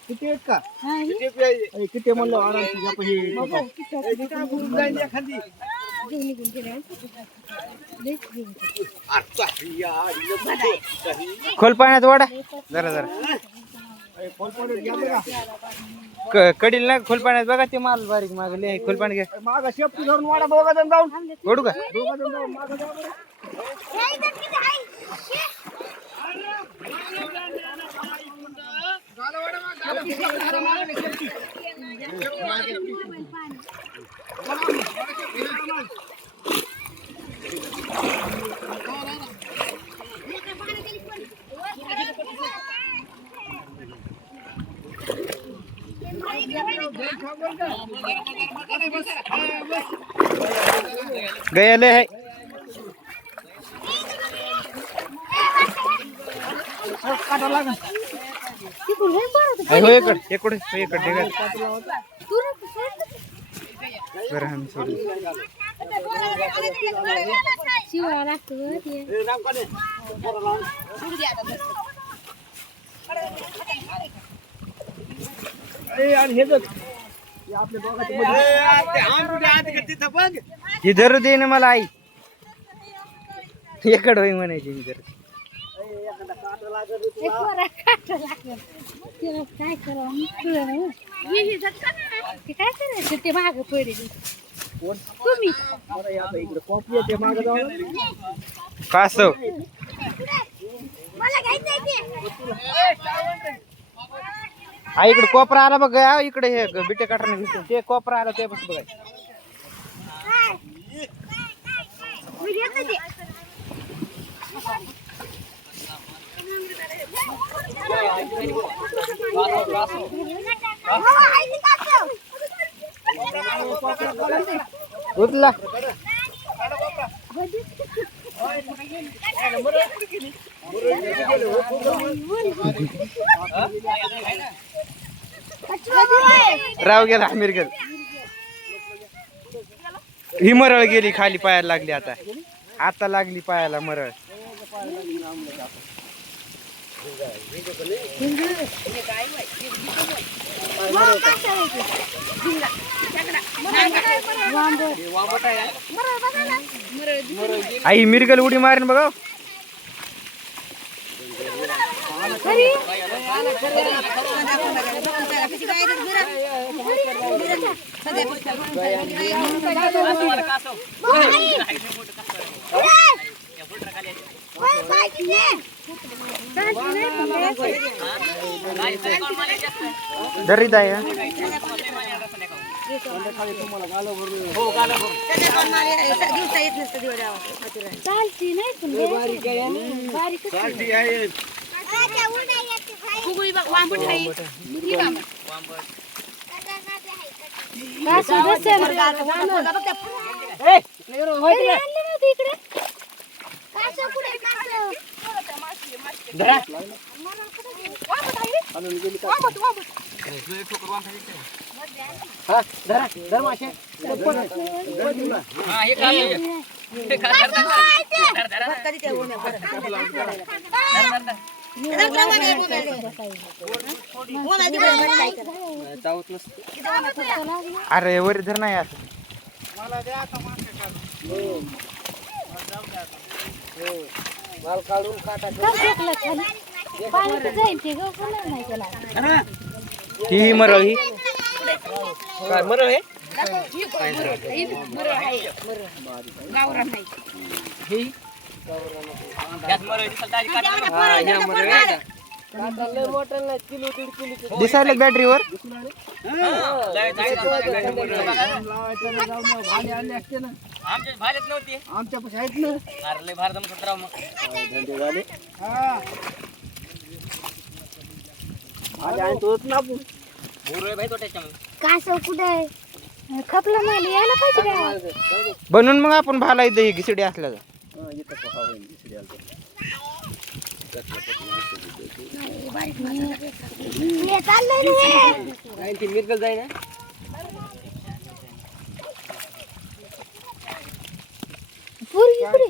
किती आहेत का किती म्हणलं खोल पाण्यात वाडा जरा जरा कडील ना खोल पाण्यात बघा ते माल बारीक मागले खोल पाणी घ्या माग शेपटी धरून वाडा दोघा जण जाऊन ओढू का दोघा जण जाऊन माग जा बरं. गयाले है काटा लागेल हो इकडे बरं हम सोडू ही धरू दे ना मला आई इकडं होई म्हणायची मी धरू काय करायचं ते माग पडेल तुम्ही कासव आई इकडे कोपरा आला बघ इकडे हे बिटे काढणं घेतो ते कोपरा आला ते बघ उचला राव गेला आमिर गेल ही मरळ गेली खाली पायाला लागली आता लागली पायाला मरळ आई मिरगल उडी मारेन बघा दरी दाय चालती नाही बारीक अरे वर धर नाही असं माल काढून काटा ही मरळ ही काय मरळ आहे दिसायला बॅटरीवर आमच्या पैसे आहेत ना कासव कुठे आहे खपला मला यायला पाहिजे काय बनवून मग आपण भाला दही घिसडी असल्याचा. मी चाललंय रे. पोरगी इकडे.